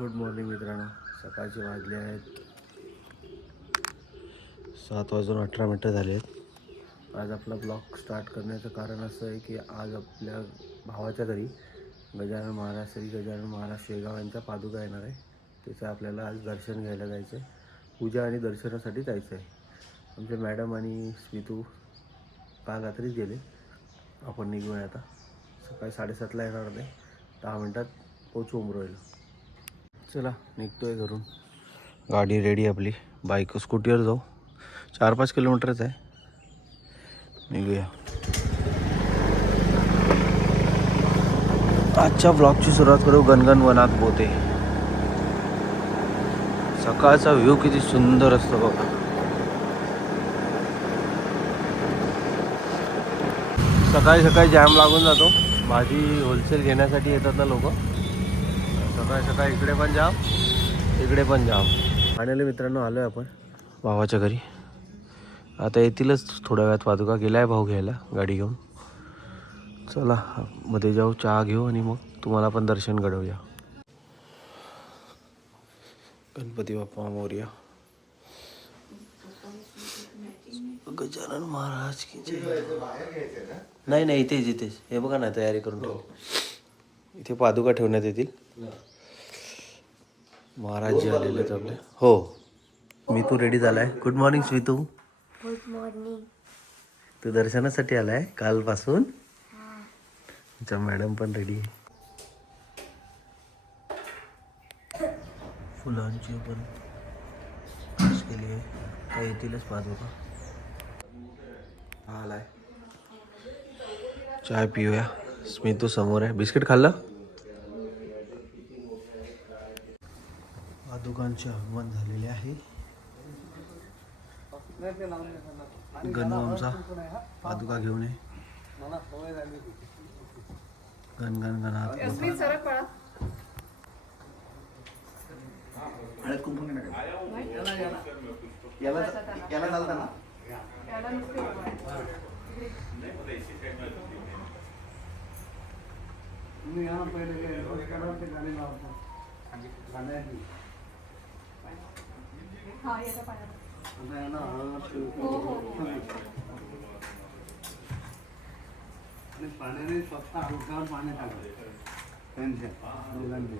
Good morning मित्रांनो. सकाळचे वाजले आहेत. सात वाजून अठरा मिनटं झाले आहेत. आज आपला ब्लॉग स्टार्ट करण्याचं कारण असं आहे की आज आपल्या भावाच्या घरी गजानन महाराज श्री गजानन महाराज शेगाव यांच्या पादुका येणार आहे. त्याचं आपल्याला आज दर्शन घ्यायला जायचं आहे. पूजा आणि दर्शनासाठी जायचं आहे. आमचे मॅडम आणि स्मितू काल रात्रीच गेले? आपण निघूया आता. सकाळी साडेसातला येणार होते. दहा मिनटात पोचू उमरोईला चला निघतोय घरून. गाडी रेडी आपली. बाईक स्कूटीवर जाऊ. चार पाच किलोमीटरच आहे. निघूया. आजच्या ब्लॉगची सुरुवात करू गणगण वनात बोते. सकाळचा व्ह्यू किती सुंदर असतो बघा. सकाळी सकाळी जॅम लागून जातो. भाजी होलसेल घेण्यासाठी येतात ना लोक. सकाळी सकाळी इकडे पण जाम इकडे पण जाम. फायनली मित्रांनो आलो आहे आपण. भावाच्या घरी. आता येतीलच थोड्या वेळात पादुका गेला आहे भाऊ घ्यायला गाडी घेऊन. चला मध्ये जाऊ चहा घेऊ आणि मग तुम्हाला पण दर्शन घडवूया. गणपती बाप्पा मोर्या. गजानन महाराज की जय. नाही नाही इथेच इथेच. हे बघा ना तयारी करून ठेव इथे पादुका ठेवण्यात येतील. महाराज जे आलेले आहेत आपले. हो. मी तू रेडी झालाय? Good morning Smitu good morning तू दर्शनासाठी आलाय कालपासून? अच्छा मॅडम पण रेडी आहे फुलांची पण केली आहे. काय येतीलच पादुका हा आलाय. चाय पिऊया. स्मितू समोर आहे. बिस्किट खाल्लं? पादुकांचे आगमन झालेले आहे. गणू आमचा पादुका घेऊन ये. गण गण गणात आणि पाण्याने स्वतः अंगावर पाणी टाकलं. त्यांच्या दोघांचे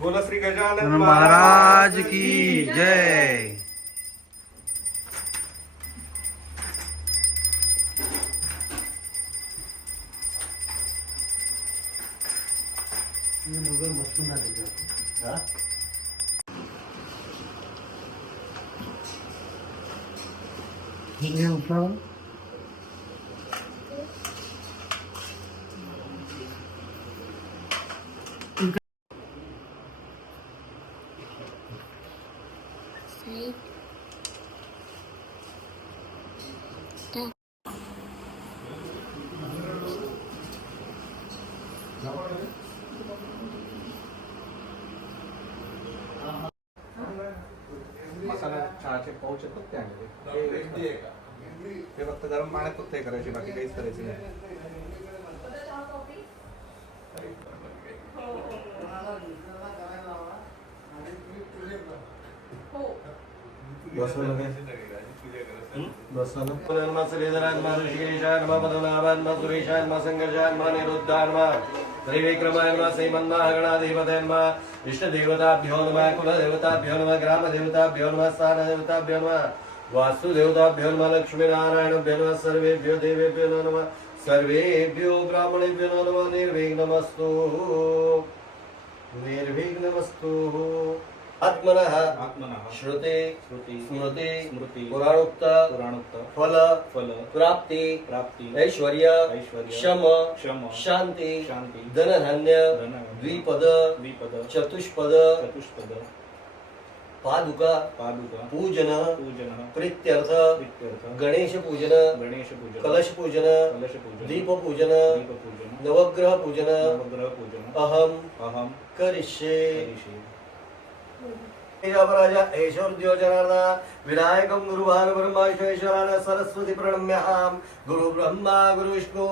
बोला श्री गजानन महाराज की जय. मसाला आहेत फक्त आणले ते. फक्त गरम पाण्यात फक्त हे करायचे बाकी काहीच करायचे नाही. इष्टदेवताभ्यो नमः कुलदेवताभ्यो नमः ग्रामदेवताभ्यो नमः स्थानदेवताभ्यो नमः वास्तुदेवताभ्यो नमः लक्ष्मीनारायणभ्यो नमः सर्वेभ्यो देवेभ्यो नमः सर्वेभ्यो ब्राह्मणेभ्यो नमः निर्विघ्नमस्तु। निर्विघ्नमस्तु। आत्मनः आत्मनः। श्रुते श्रुती। स्मृती स्मृती। पुराणोक्त पुराणोक्त। फल फल। प्राप्ती प्राप्ती। ऐश्वर्य ऐश्वर्य। क्षम क्षम। शांती शांती। धनधान्य धनधान्य। द्विपद द्विपद। चतुष्पद चतुष्पद। पादुका पादुका। पूजन पूजन। प्रीत्यर्थ प्रीत्यर्थ। गणेश पूजन गणेश पूजन कलश पूजन कलश पूजन दीप पूजन दीपपूजन। नवग्रह पूजन नवग्रह पूजन अहम अहम करिष्ये। करिष्ये। राजा ऐश्वर्यो जनार्दन विनायकं गुरुभानुब्रह्मेश्वरान सरस्वती प्रणम्यहं। गुरु ब्रह्मा गुरु विष्णु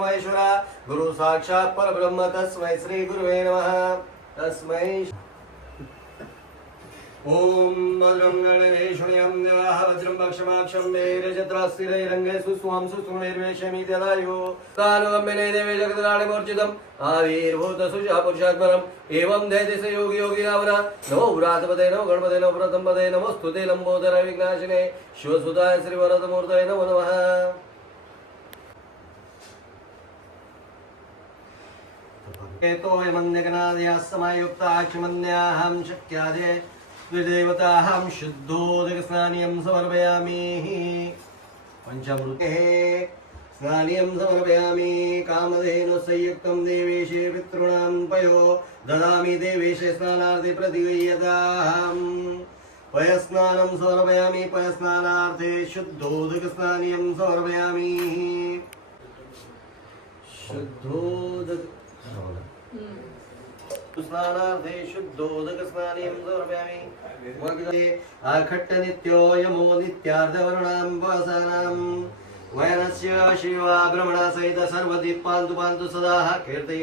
महेश्वरा गुरु साक्षात् परब्रह्म तस्मै श्री गुरुवे नमः। तस्मै ॐ भद्रं गणेशुण्यं देवाः वज्रं भक्षमाक्षं मेरजत्रास्तिरैरङ्गे सुस्वां सुस्वमेर्वेशमि ददायो। कानुगम्यने देवे जगदराणि मूर्छितम् पुरुषात्मनम् एवं ध्येति स योगी योगी रावण। नमो व्रातपदे नमो गणपते नमो प्रथमपदे नमोस्तुते लम्बोदर विघ्नाशिने। शिवसुताय श्रीवरदमूर्तये नमो नमः। हेतोऽयमन्यगणादयः समायुक्ताक्षमन्याहं शक्यादे। द्विदेवताहं शुद्धोदकस्नानीयं समर्पयामि पञ्चमृतेः स्नानीयं समर्पयामि कामधेनु संयुक्तं देवेशे पितॄणां पयो ददामि देवेशे स्नानार्थे प्रतिगृह्यताहं पयस्नानं समर्पयामि पयस्नानार्थे शुद्धोदकस्नानीयं समर्पयामि शुद्धोदक स्नानार्थे शुद्धोदकस्नानीं समर्पयामि आखट्टनित्योऽयमो नित्यो वासानां वयनस्य शिवा भ्रमणासहित सर्वदीपान्तु पान्तु पान्तु सदा कीर्ति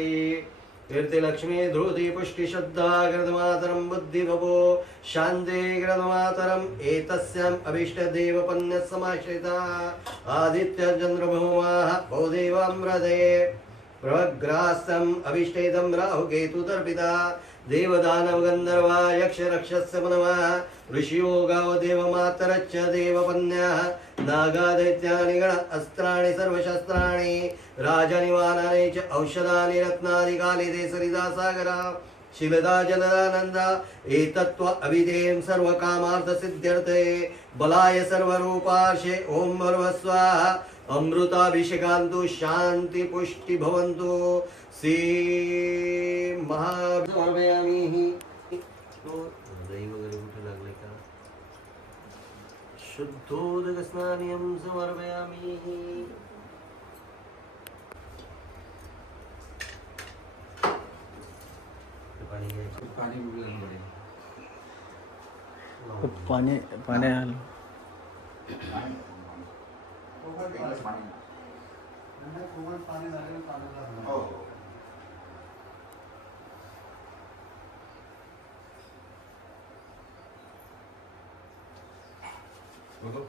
कीर्तिलक्ष्मी ध्रुति पुष्टिशब्दा गृधमातरं बुद्धिभवो शान्ते गृधमातरम् एतस्याम् अभीष्टदेवपन्यसमाश्रिता आदित्यचन्द्रभौमाः भवदेवाम्रदे प्रग्रास्तम् अभिष्टेदं राहुकेतु दर्पिता देवदानव गन्धर्वा यक्ष रक्षस्य मनवः ऋषियो गावदेवमातरश्च देवपन्याः नागादैत्यानि गण अस्त्राणि सर्वशस्त्राणि राजनिवानानि च औषधानि रत्नादिकालिदे सरिदा सागरा शिलदा जलदानन्दा एतत्त्व अभिधेयं सर्वकामार्थसिद्ध्यर्थे बलाय सर्वरूपार्षे ॐ भर्वस्वाहा अमृताभिषेकान्तु शान्ति पुष्टि भवन्तु श्री महासमर्पयामि दही वगैरे कुठे लागले का शुद्धोदक स्नानियं समर्पयामि पाणी घ्यायचं पाणी उडलं पाणी पाणी आलं पाणी झालेलं पाणी हो.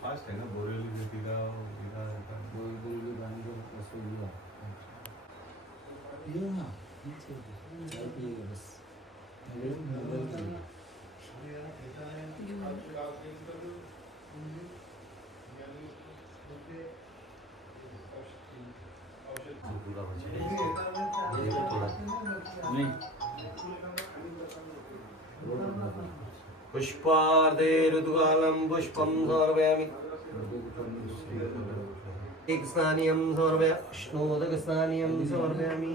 फास्ट आहे ना बोरेली तिला तुला म्हणजे हे थोडा पुष्पार्धे ऋतुकालं पुष्पं समर्पयामि। एक स्नानियं समर्पय विष्णोदक समर्पयामि।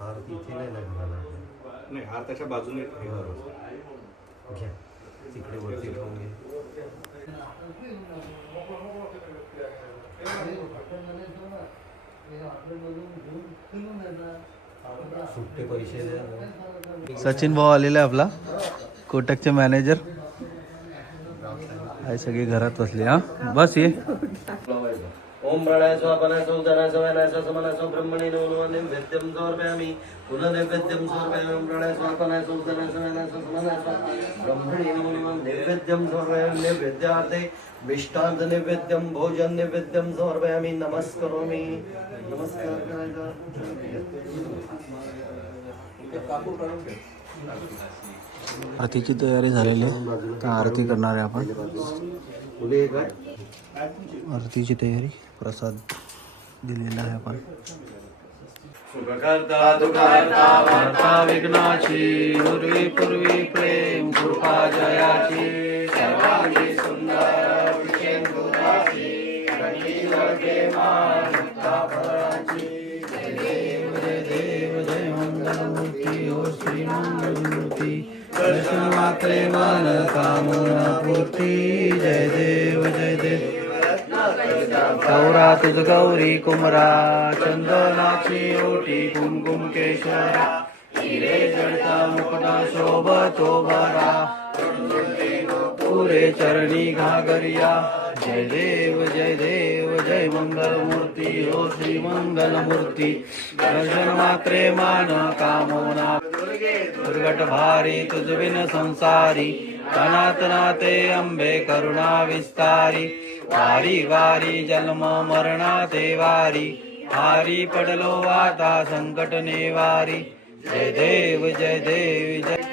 आरती इथे नाही लागणार नाही हार त्याच्या बाजूने घ्या. तिकडे वरती ठेवून घे सुट्टे पैसे द्या. सचिन भाऊ आलेला आहे आपला. कोटकचे मॅनेजर. आहे सगळे घरात बसले हा. बस ये. ओम प्रणय स्वापनाय सौदनाय सवनाय समनाय सौ ब्रह्मणे नमो नमः नैवेद्यं समर्पयामि। पुनः नैवेद्यं समर्पयामि। ओम प्रणय स्वापनाय सौदनाय सवनाय समनाय सौ ब्रह्मणे नमो नमः नैवेद्यं समर्पयामि। नैवेद्यार्थे मिष्टान्त नैवेद्यं भोजन नैवेद्यं समर्पयामि। नमस्करोमि। नमस्कार आरतीची तयारी झालेली आहे. आरती करणार आहे आपण? आरतीची तयारी? प्रसाद दिलेला है अपन सुखकर्ता दुखहर्ता वार्ता विघ्नाची पूर्वी पूर्वी प्रेम, कृपा जयाची, सर्वांगी सुंदर विकेंदुराची कृष्ण मात्रे मन कामना पूर्ती जय देव, जय सौरा तुझ गौरी कुमरा चंदनाची ओटी कुमकुम केशरा हिरे जडता मुकटा शोभतो बरा. पुरे चरणी घागरिया. जय देव जय देव जय मंगल मूर्ती हो श्री मंगल मूर्ती दर्शन मात्रे मान कामोना. दुर्गट भारी तुझ बिन संसारी. अनाथ नाते अंबे करुणा विस्तारी. वारी वारी जन्म मरणा ते वारी हारी पडलो आता संकट नेवारी जय देव जय देव जय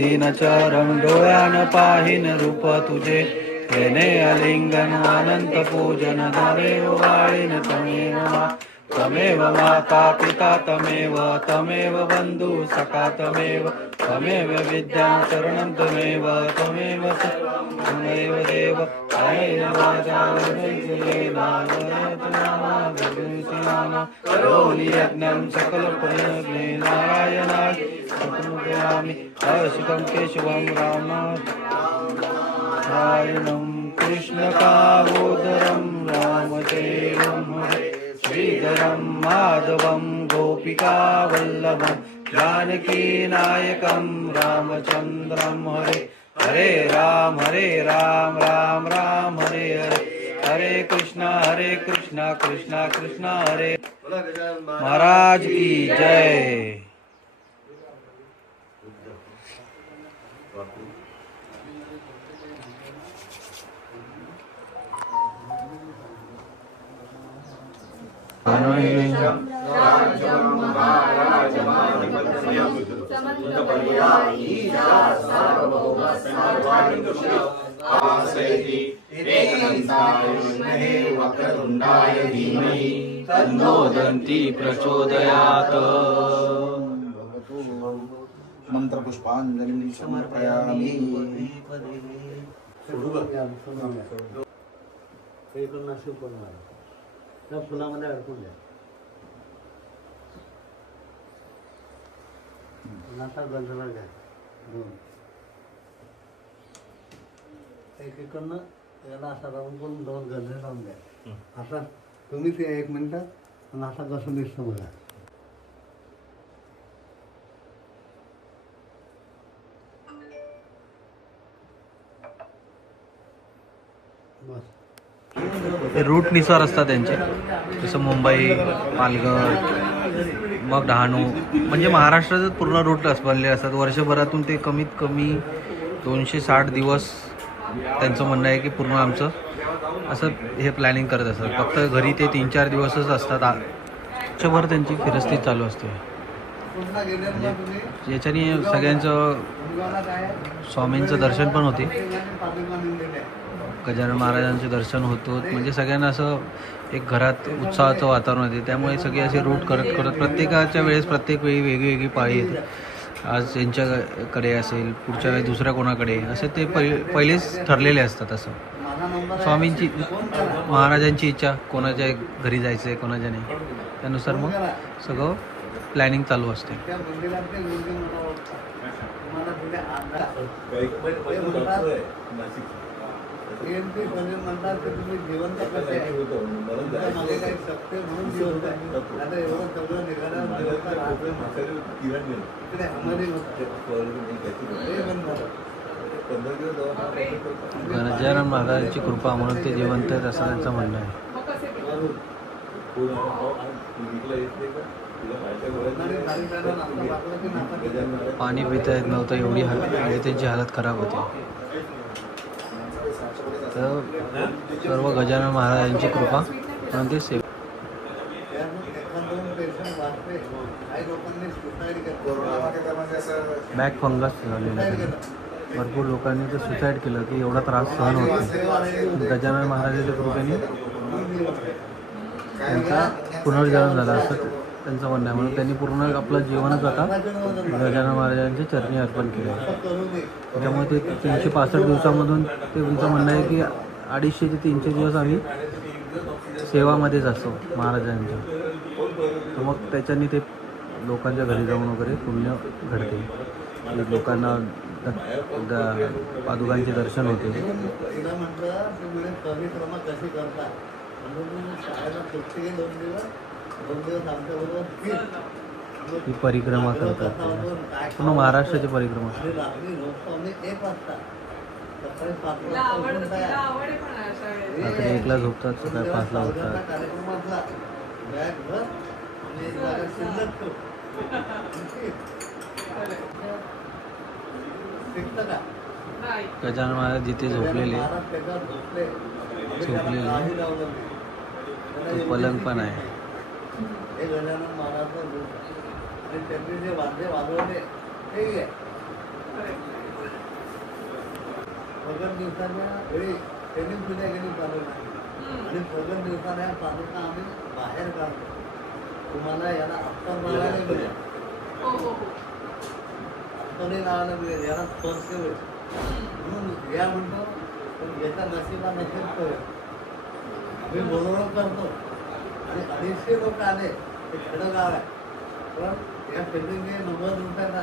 दीन चरण डोळ्यान पाहिन रूप तुझे. येणे अलिंगन अनंत पूजन तमेव वाळीन तमेव तमेव माता पिता तमेव तमेव बंधू सखा तमेव तमेव विद्या शरणं तमेव तमेव तमेव देव. अनेन वाचा करोमि यज्ञं सकलपुण्यज्ञे नारायणाय अशितं केशवं रामायणं कृष्णकावोदरं रामदेवं श्रीधरं माधवं गोपिकावल्लभं जानकीनायकं रामचन्द्रं हरे। हरे राम हरे राम राम राम हरे हरे। हरे कृष्णा हरे कृष्णा कृष्णा कृष्णा हरे। महाराज की जय। वक्रतुंडाय धीमहि नोदन्ति प्रचोदयात् मंत्रपुष्पांजलिं समर्पयामि इकडून त्या फुलामध्ये अडकून द्या नाता गंधला घ्या दोन एक इकडनं याला असा राहून पण दोन गंधे लावून द्या. असा तुम्ही ते एक मिनटं आणि असा कसं दिसतं बघा ते रूटनुसार असतात त्यांचे. जसं मुंबई पालघर मग डहाणू. म्हणजे महाराष्ट्राचं पूर्ण रूट अस बनले असतात. वर्षभरातून ते कमीत कमी दोनशे साठ दिवस त्यांचं म्हणणं आहे की पूर्ण आमचं असं हे प्लॅनिंग करत असतात. फक्त घरी ते तीन चार दिवसच असतात. वर्षभर त्यांची फिरस्ती चालू असते. म्हणजे याच्याने सगळ्यांचं स्वामींचं दर्शन पण होते. गजानन महाराजांचे दर्शन होतो. म्हणजे सगळ्यांना असं एक घरात उत्साहाचं वातावरण होते त्यामुळे सगळे असे रूट करत करत प्रत्येकाच्या वेळेस प्रत्येक वेळी वेगळी वेगळी पाळी येते. आज यांच्याकडे असेल पुढच्या वेळी दुसऱ्या कोणाकडे असे ते पहि पहिलेच ठरलेले असतात असं. स्वामींची महाराजांची इच्छा कोणाच्या घरी जायचं आहे कोणाच्या नाही. त्यानुसार मग सगळं प्लॅनिंग चालू असते. नाशिक आधार ते म्हणतात, की तुम्ही जिवंत कसे काही सत्य म्हणून जिवंत आहे. आता एवढं सगळं. गजानन महाराजांची कृपा म्हणून ते जिवंत आहेत असं त्यांचं म्हणणं आहे. गेलं. पाणी पिता येत नव्हतं एवढी त्यांची हालत खराब होती. तर सर्व गजानन महाराजांची कृपा म्हणून ते सेवा बॅक फंगस झालेला आहे. भरपूर लोकांनी ते सुसाईड केलं की एवढा त्रास सहन होतो गजानन महाराजांच्या कृपेने त्यांचा पुनर्जन्म झाला असं त्यांचं म्हणणं आहे. म्हणून त्यांनी पूर्ण आपलं जीवनच आता गजानन महाराजांच्या चरणी अर्पण केलं. त्यामुळे ते तीनशे पासष्ट दिवसामधून ते तुमचं म्हणणं आहे की अडीचशे ते तीनशे दिवस आम्ही सेवामध्येच असतो महाराजांच्या. तर मग त्याच्यानी ते लोकांच्या घरी जाऊन वगैरे पुण्य घडते. म्हणजे लोकांना द- द- पादुकांचे दर्शन होते. तिला तुम्ही परिक्रमा करतात पूर्ण महाराष्ट्राची परिक्रमा रात्री एकला झोपतात सकाळी पाचला उठतात गजानन महाराज जिथे झोपलेले झोपलेले. तो पलंग पण आहे. हे गजानन महाराजचं रूप आहे. आणि त्यांनी जे वाद्य वाजवले तेही आहे. प्रगट दिवसाच्या वेळी त्यांनी पूजा केली चालू नाही. आणि प्रगट दिवसाला या पादुका आम्ही बाहेर काढतो. तुम्हाला याला अत्तर लावायला मिळेल हो हो हो. अत्तरही लावायला मिळेल याला स्पर्श होईल. म्हणून या म्हणतो पण याचा नशिबा नसेल तर आम्ही बरोबर करतो. आणि अडीचशे लोक आले. ते खेडगाव आहे. पण या पेटीने नव्वद रुपयाला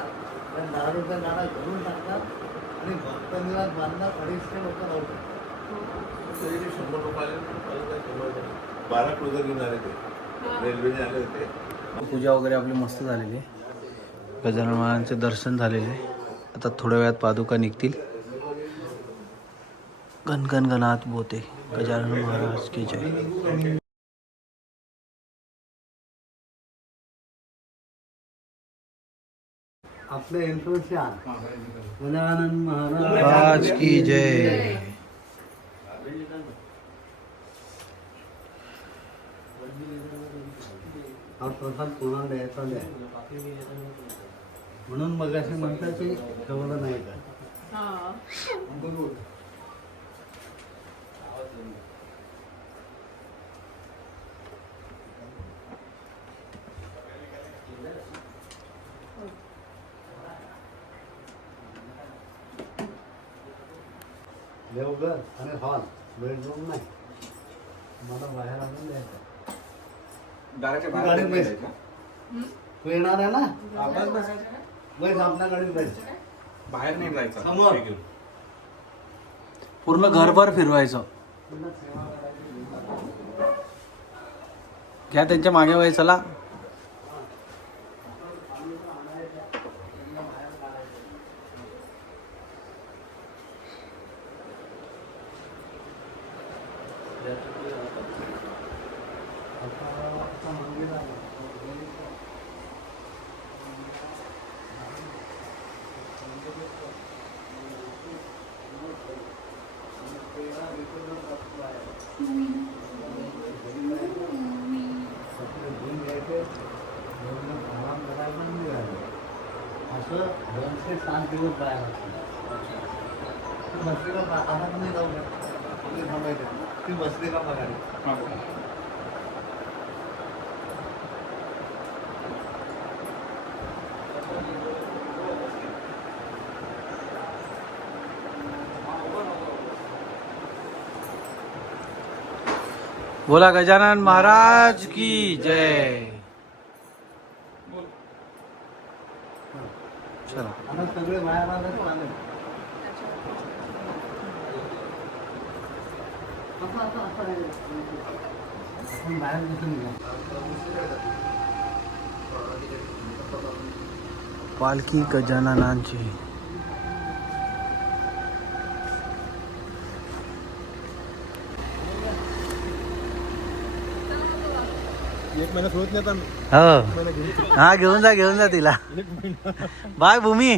पण दहा रुपये नाणा घरून टाकतात आणि भक्तनिवास बांधतात अडीचशे लोक लावतात शंभर रुपयाला बारा क्लोजर घेऊन आले ते. रेल्वेने आले होते. पूजा वगैरे आपली मस्त झालेली. आहे गजानन महाराजांचे दर्शन झालेले. आता थोड्या वेळात पादुका निघतील. गणगण गणात बोते. गजानन महाराज की जय. आपले एंट्रन्स गजानन महाराज महाराज की जय. हा प्रसाद कोणाला द्यायचा नाही. म्हणून मग असे म्हणतात की ठेवलं नाही का? देवघर आणि हॉल बेडरूम नाही मला बाहेर आणून द्यायचं दाराच्या बैस. जायचं. तू येणार आहे ना आपण बसायचं का? बस आपल्या गाडीत बैस बाहेर नाही जायचं समोर. हे घेऊन. पूर्ण घरभर फिरवायचं घ्या त्यांच्या मागे वय चला असं दोनशे सात दिवस बाहेर असतं बसलेला बसली का तुम्ही जाऊ शकता तुम्ही थांबायचं. ती बसलेला बघायला बोला गजानन महाराज की जय। चला। आता हो. हा घेऊन जा घेऊन जा तिला. बाय भूमी.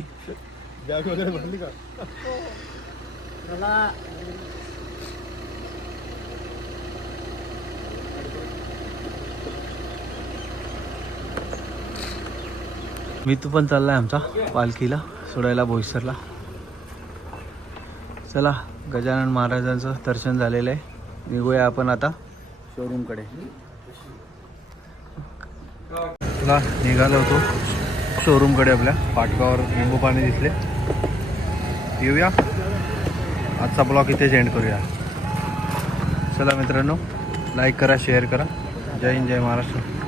मी तू पण चाललाय आमचा पालखीला सोडायला बोईसरला. चला गजानन महाराजांचं दर्शन झालेलं आहे. निघूया आपण आता शोरूमकडे आता निघालो होतो. शोरूमकडे आपल्या पाटगावर लिंबू पाणी दिसले येऊया. आजचा ब्लॉग इथेच एंड करूया. चला मित्रांनो लाईक करा शेअर करा. जय हिंद जय महाराष्ट्र.